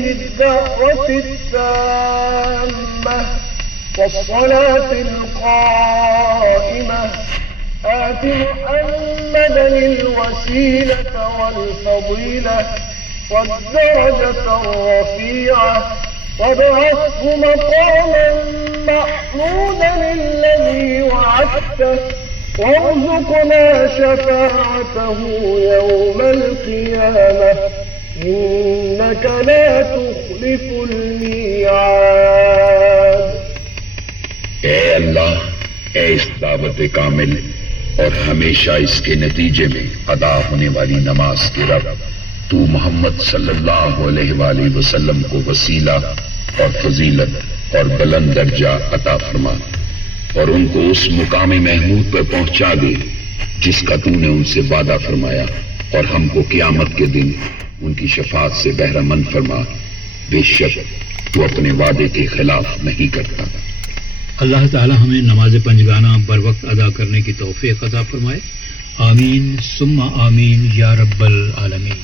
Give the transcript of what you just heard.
هذه الدعوة التامة والصلاة القائمة آت محمدا الوسيلة والفضيلة والدرجة الرفيعة وابعثه مقاما محمودا الذي وعدته وارزقنا شفاعته يوم القيامة إنك لا تخلف الميعاد. اے اللہ، اے اس دعوت کامل اور ہمیشہ اس کے نتیجے میں ادا ہونے والی نماز کے رب، تو محمد صلی اللہ علیہ وآلہ وسلم کو وسیلہ اور فضیلت اور بلند درجہ عطا فرما اور ان کو اس مقام محمود پر پہنچا دے جس کا تو نے ان سے وعدہ فرمایا، اور ہم کو قیامت کے دن ان کی شفاعت سے بہرہ مند فرما، بے شک تو اپنے وعدے کے خلاف نہیں کرتا۔ اللہ تعالی ہمیں نماز پنجگانہ بر وقت ادا کرنے کی توفیق عطا فرمائے، آمین ثم آمین یا رب العالمین۔